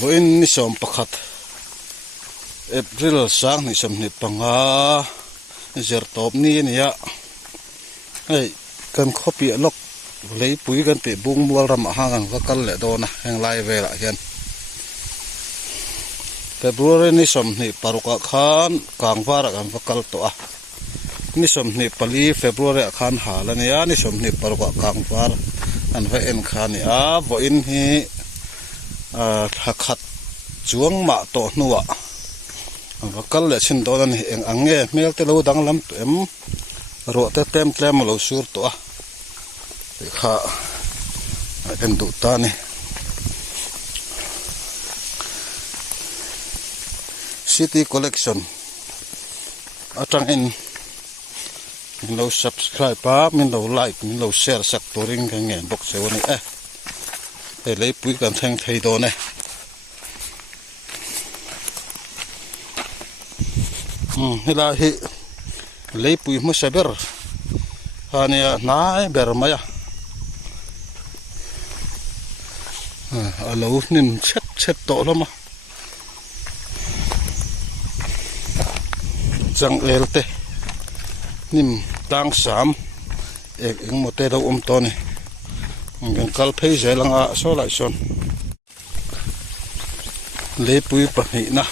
Voin ni som pakhat April sang ni som ni panga zer top ni nia ei kan khopi lok lei pui kan pe bung mual ram ha kan ka kal le do na heng lai vela hian February ni som ni paruka khan kangwar kan vakal to a ni som ni pali February khan hala nia ni som ni paruka kangwar an va en khan a voin hi khat chuang ma to nuwa vakal le chin do nan eng ange mel te lo dang lam em ro te tem tlem lo sur to a kha en du ta ni city collection atang in lo subscribe pa min lo like min lo share sak to ring ka ngen bok se woni e lei pui kan theng thei do ne hila hi lei pui mo saber hania nai ber maya alo nin chet to lama jang elte nim tang sam ek eng mote do to ni ngan kal phei zelanga so lai son lei pui pa ni na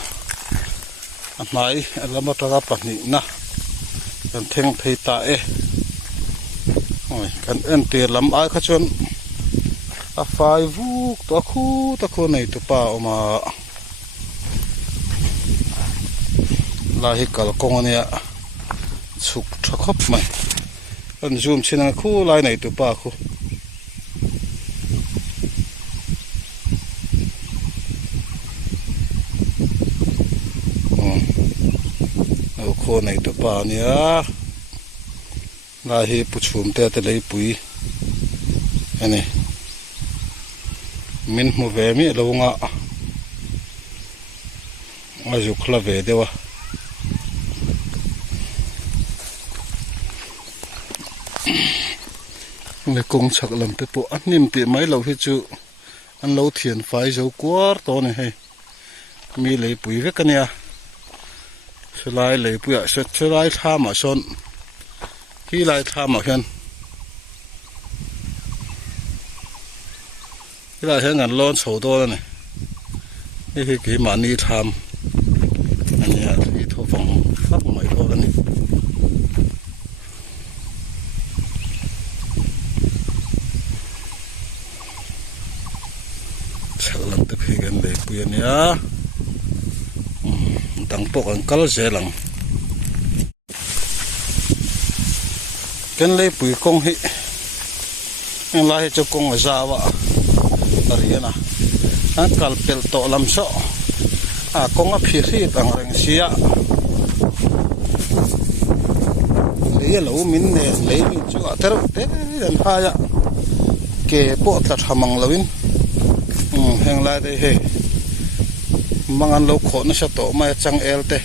mai alama taka pani na kan theng thei ta oi kan en te lam ai kha chon a fai vu to khu nei tu pa oma la hi kal kong ania chuk thakop mai an zoom china khu lai nei tu pa khu ko nei to pa nia la hi puchum te lei pui ani min mu ve mi longa aju khla ve dewa le kong chak lam te po anim ti mai lo hi chu an lo thian fai zo kwar to ni he mi lei pui ve kania Selai lei puya selai tha ma son hi lai tha ma hian hi lai hian an lon chho do ne hi ki ma ni tham ania hi tho fang fak mai do ni chalan te phi gan lei puya nia tang pok ang kal zelang ken lei pui kong hi ang lai cho kong zawa ariana ang kal pel to lam so a kong a phi ri tang reng sia lei lo min ne lei mi chu a ter te dan ha ya ke po ta thamang lawin heng lai de he mangan lo kho na sa to mai chang elte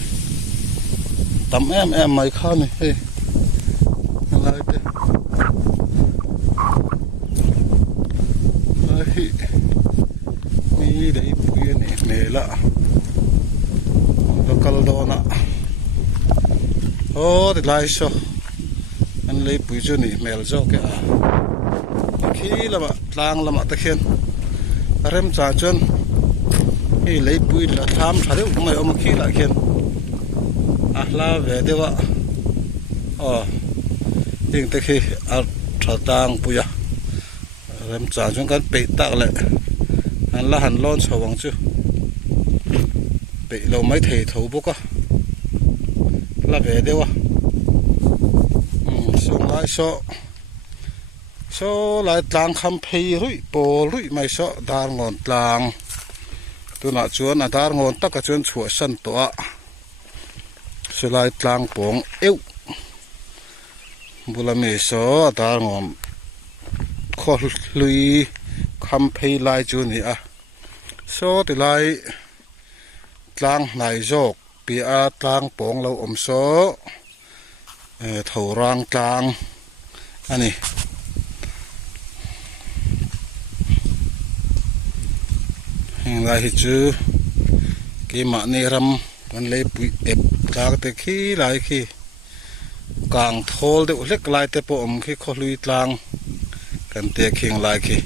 tam em mai kha ni he lai te ai mi dei pui ni mela lokal do na de lai so an lei pui chu ni mel zo ke khi lama tlang lama ta khen rem cha chon hi lei pui la tham thare mai om khi la khen ahla ve dewa ding te khi a thatang puya rem cha chung kan pe tak le an la han lon chawang chu pe lo mai thei tho boka la ve dewa so lai so lai tlang kham phei rui pol rui mai so dar ngon tlang tu na chuan adar ngon taka chuan chhuah san to a selai tlang pong eu bulami so adar ngom khol lui kham phei lai chu ni a so ti lai tlang nai jok pi a tlang pong lo om so thorang tlang ani ลายจูกีมาเนรำมันเลยปุยเอบลากแต่ขี้หลายขี้กลางโทลเด็กเล็กลายแต่ปมขี้ขลุยตลางกันเตียเคียงลายขี้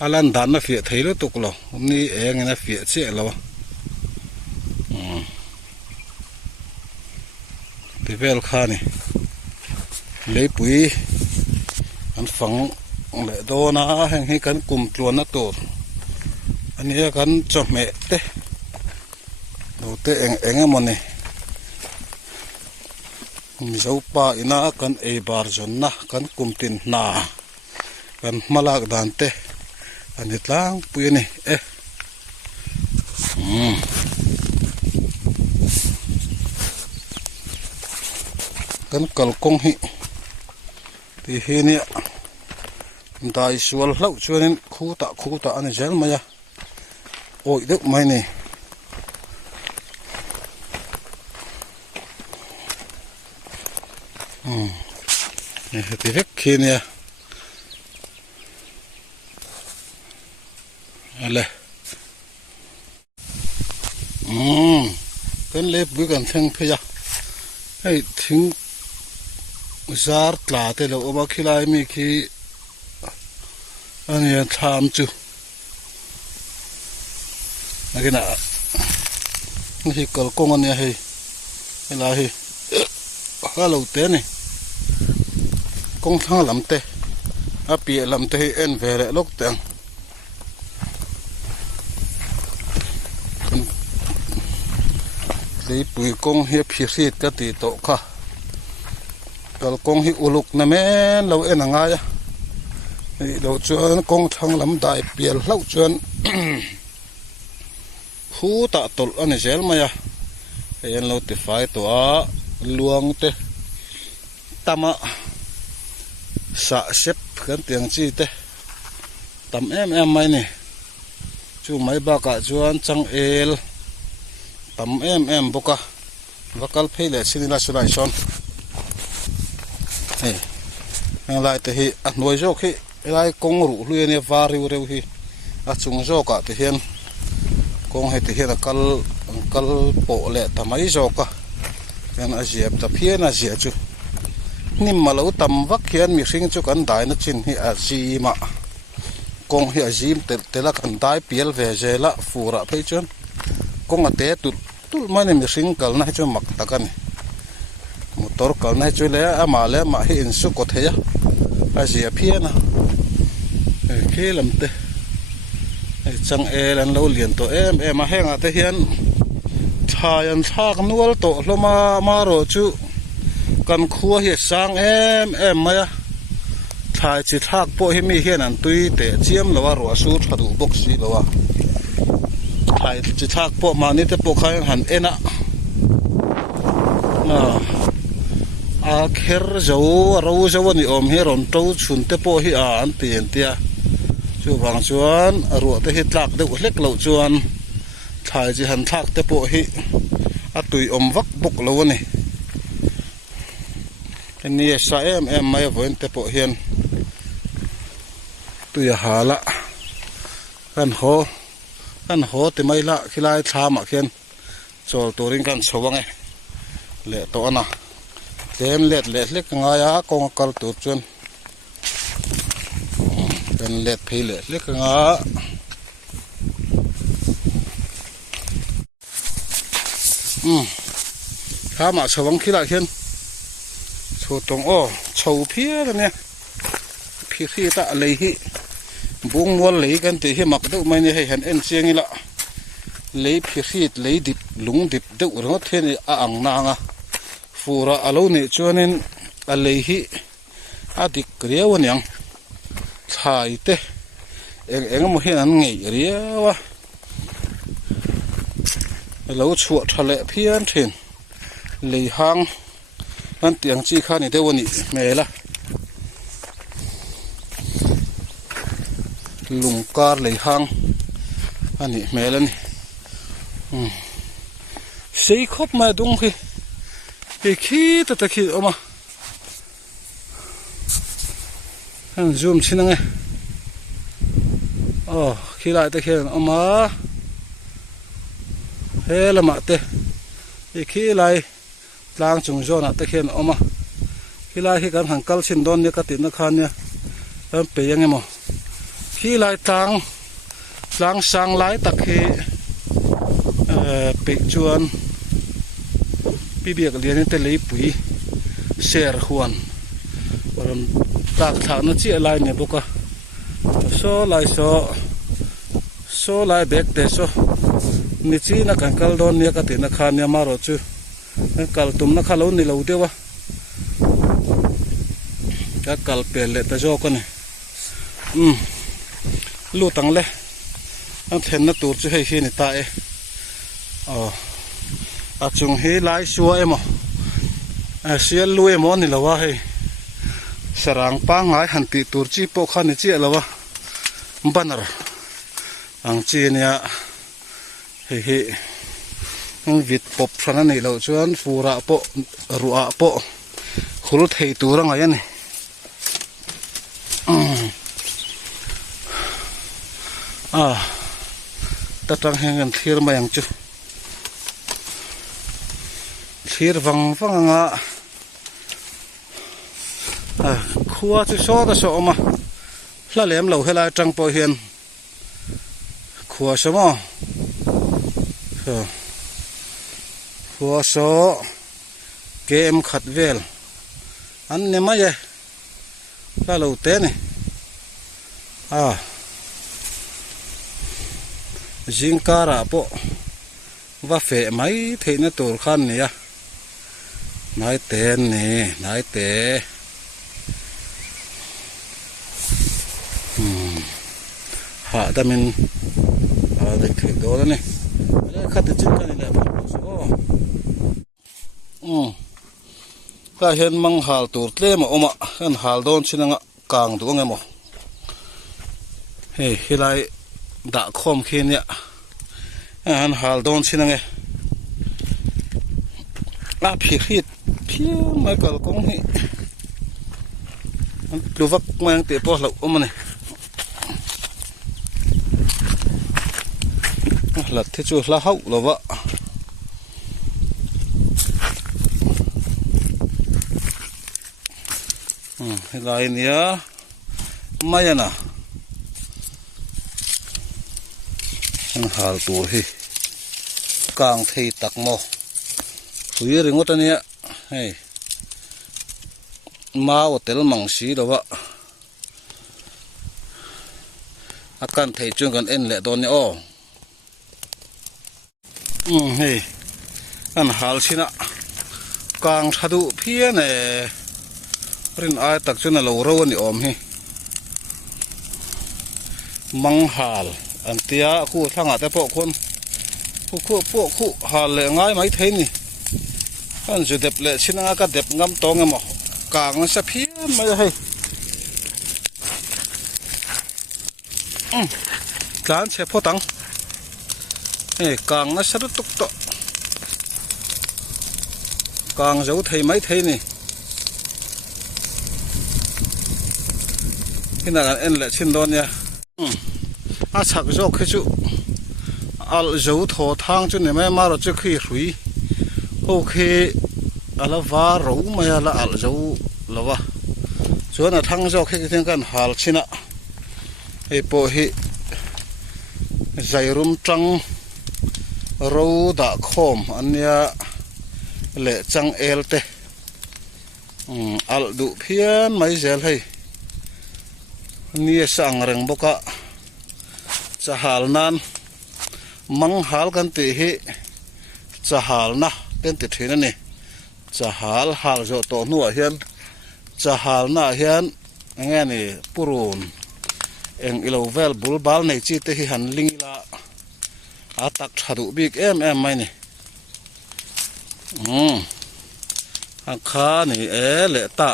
อาลันดันน่ะเฟียไทยรู้ตุกหรอนี่เองนะเฟียเสียแล้วที่เวลค่านี่เลยปุยอันฝังเลยโดนะแห่งให้กันกลุ่มจวนนะตัวอันนี้กันจบเมตเตดูเตเองมันนี่มีเจ้าป่าอินากันเอบาร์จนนะกันกลุ่มตินนากันมาลากดันเตอันนี้ล้างปุยนี่กันกลกงหิที่เฮเนี่ยได้สวลเล่าชวนนี้คู่ตาอันนี้เจลมาจ้ะโอ้ยดึกไหมนี่นี่ที่เล็กเฮเนี่ยอะไรกันเล็บบุกันทั้งพยาให้ถึงซาร์ตลาเตลอมาคิลายมีคีอันนี้ทำจูนักน่ะนี่กลกงอันนี้ให้ลายฮัลโหลเตนี่กงทั้งลำเตอาปีลำเตเอ็นเวรลกเตงเลยปุยกงเฮียพิสิทธิ์ก็ตีโตค่ะกลกงฮิอุลุกนะแม่เราเอ็นง่ายเราจวนกงทั้งลำได้เปลี่ยนเราจวนผู้ตะตลอันนี้เจลมาจ้ะเห็นเราติดไฟตัวลวงเตตามะสะเซ็บกันเตียงจีเตตามไม่นี่จู่ไม่บากะจวนจังตามบุกะวักลเพลสินิลาสุนัยชนอะไรแต่ฮีอันน้อยโจกี้อะไรกงรูลุยเนี่ยวาริวเร็วฮีอัจุงโจกะแต่เห็นกงให้แต่เห็นกัลโปเล่ทำไมโจกะยังอาเจียบแต่เพี้ยนอาเจียจูนี่มาแล้วตำวักเขียนมีสิ่งจุกันได้นะจินฮีอาจีมะกงฮีอาจีมเตละกันได้เปียลเวเจละฟูระไปจนกงอาเตตุมันมีสิ่งกันนะจูมักตะกันมอเตอร์กันนะจูเล่อามาเล่มาให้อินสุกเทียอาเจียเพี้ยนะเคลำเตจังลันเราเลียนตัวมาแห้งอาเทียนชายันชากนวลโตลมาโรจูกันขัวเหียสังมาชายจิตทักโปให้มีเฮียนันตุยเตะเจียมหรือว่ารัวสูดขัดอุบกสีหรือว่าชายจิตทักโปมานี่เตะโปใครหันนะอาเคร์จะเราจะวันนี้เฮียรอนโตชุนเตะโปให้อันเตียนเตียจูบางชวนรัวเตะฮิตลักเด็กเล็กเหล่าชวนชายจิหันทักเตะโปให้อาตุยวักบกเหล่านี่อันนี้สายไม่วันเตะโปเฮียนตุยหาละกันโหติไม่ละขี้ลายชามาเขียนโจตัวริงกันสว่างเละตัวน่ะเต็มเล็กง่ายกงกอลตัวจนเป็นเล็ดพีเล็กง่ายชามาสว่างขี้ลายเขียนตรงชาวเพี้ยนเนี่ยพี่ขี้ตะเลยฮิบุ้งวัวเลยกันตีให้หมักดูไม่เนี่ยให้เห็นเสียงนี่ละเลยพี่ขี้เลยดิบลุงดิบดูรถเทียนอ่างนางฟูระอารมณ์เนี่ยชวนนี่อะไรฮิอดีกเรียวเนี่ยชายเตะเองมันเห็นอันไงเรียวะเราชัวทะเลเพี้ยนเทียนเลยหางนั่นเตียงจีข้านี่เดี๋ยววันนี้แม่ละลุงการเลยหางอันนี้แม่ละนี่ใส่ครบมาตรงที่ขี้ตะขี้ออกมาซูมชิ้นนึง ขี้ลายตะเคียนเอามาเฮละมาเตอีขี้ลายลางจุงโจนะตะเคียนเอามาขี้ลายที่กันหันกัลชินดอนเนี่ยกตินักขันเนี่ยเปย์ยังไงมั้งขี้ลายลางสางลายตะเคียปิกจวนพี่เบียกเรียนนี่เตลีปุ๋ยเสียร์หวนวันตากฐานนั่นที่อะไรเนี่ยบุกะโซ่ลายโซ่ลายเบกเตโซ่นี่จีนักการกัลดอนเนี่ยกตินักขันเนี่ยมารอจูกัลตุมนักขันเรานี่เราเดียววะกัลเปลี่ยนเลยแต่โจกันเนี่ยลู่ตังเลยอันเห็นนักตูดจะให้ขี้นี่ตายจุงให้ลายชัวเอ็มเสียลุยมอนี่ละวะให้สรางปังหายหันติตูจีโปขันนี่เจี๊ยละวะบันร์อังจีเนี่ยเฮ้วิดปบพนันนี่เราชวนฟูระโปรัวโปขุลเทตูรังไงนี่ตัดรังแห่งกันเทียร์มาอย่างจุเทียร์ฟังอ่ะขัวจะโซ่ตะโซ่มาละเหลี่ยมเหล่าให้ลายจังปอยเฮียนขัวสมอขัวโซ่เกมขัดเวลอันนี้ไม่ใช่ละเหล่าเต้นี่จิงการะปะว่าเฟะไหมเทนตัวขันเนี่ยนายเต้นนี่นายเต้หาแต่มันเด็กถือโดนแล้วนี่แล้วขัดจิงกันนี่แหละก็เห็นมังหาตัวเล่มออกมาเห็นหาโดนชินังกลางตัวไงมั้งเฮ้ยไรด่าคมขี้เนี่ยอันหาโดนชินังไงพี่ฮิตพี่ไม่กลัวกงฮีดูวักมันเตะปอหลับมันนี่หลับที่จู่ละเขาหรือวะอะไรเนี่ยไม่นะหาตัวที่กลางที่ตักหม้อคุยเรื่องตัวนี้ให้มาว่าเตลมังสีหรือวะอาการที่จุงกันเอ็นแหละตัวนี้เฮ้ยอันหาสินะกลางทะลุเพี้ยนรินไอตักจุนเราเราวันนี้ให้มังหาลอันเตียคู่ทั้งอาแต่พวกคนคู่หาเลยง่ายไหมเท่นี่อันจุดเด็บเลยชินังก็เด็บงำตองงมั้งกลางมันจะเพี้ยนไม่ให้การเชฟพ่อตังกลางมันสะดุดตุกตะกลางจะเทไม่เทนี่ที่นั่นเอ็นแหละชินโดนเนี่ยชักโจกขึ้นจุอัลจูทอทางจุนี่ไม่มาเราจะขึ้นรุยโอเคอัลวารู้ไม่ละอัลจูละวะส่วนทางโจกขึ้นที่กันหาลชินะไอ้พวกที่ใจรุ่มจังรู้ด่าคมอันเนี้ยเละจังเอลเตอัลดูเพี้ยนไม่เจลให้นี่สั่งเรื่องบกะจะหาลนั้นมังหาลกันตีหิจะหาลนะเป็นติดที่นั่นนี่จะหาลจะตัวนัวเฮียนจะหาลน่ะเฮียนงั้นนี่ปุรุนเอ็งอิโลเวลบุลบาลในจีตที่หันลิงละอาตักถัดบิกไม่นี่อาคานี่เละตา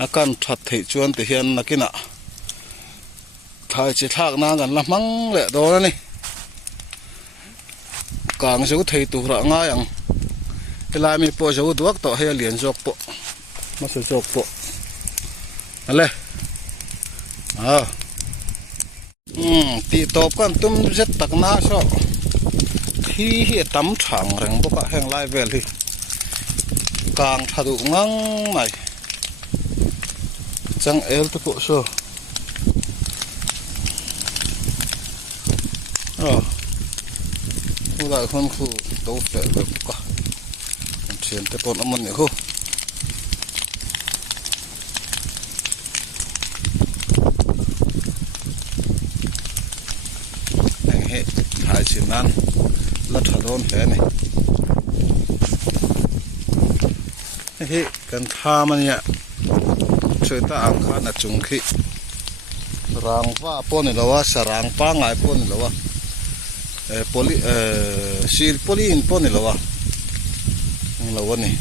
อาการถัดที่ชวนที่เฮียนนักกินถ่ายจิตทักนากันละมั้งเละโดนนี่กลางจะถ่ายตัวระง่ายอย่างเวลามีโปรจะดูว่าต่อให้เหรียญจกโปมาสุจกโปอะไร ตีตบกันตุ้มเจ็ดตักน้าชอบที่เหี้ยตำถังแรงบกแห้งไล่เวลีกลางถดุงังใหม่จังเอลตุกุโซผู้ใดคนคู่โตเตะแบบก็เชียนแต่ปนมันเนี่ยคู่ถ่ายสินั้นแล้วถลนแผลนี่เฮ้กันท่ามันเนี่ยช่วยตาอังคารจุงขี้รางฟ้าปนนี่แล้วว่าสรางป้าไงปนนี่แล้วว่าซีลโพลีนปนนี่แล้วว่าแล้วว่านี่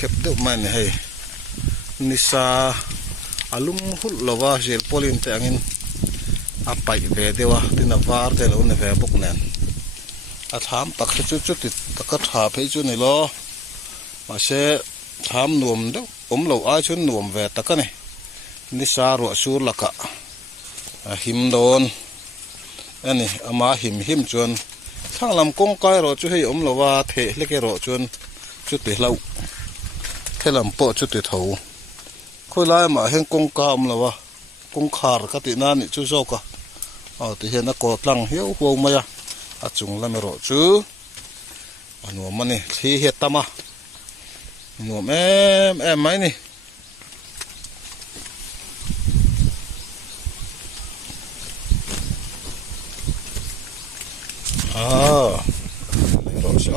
เก็บดูมันให้นิสาอารมณ์หุ่นละว่าเจลโพลินแต่งินอาไปเวเดียวที่นาวาร์เตลอุนเวบุกเนนอาถามตักจุดติดตักถาไปจุดนี่ล้อมาเชถามหนุ่มเด้อเราอาชุนหนุ่มเวตักนี่นิสารัวชูลักะหิมโดนอันนี้อามาหิมจวนทั้งลำกงไกรอจุให้เราว่าเทเล็กรอจวนจุดติเหล่าแค่ลำโปจุดติเถาค่อยไล่มาเห็นกงกามแล้ววะกงขาดกตินานี่จุโซกะติเห็นนักกอดลังเหี้ยวหัวมาอาจุงละไม่รอจูหนูมันนี่ที่เห็ดตามาหนูแม่ไหมนี่ไม่รอจู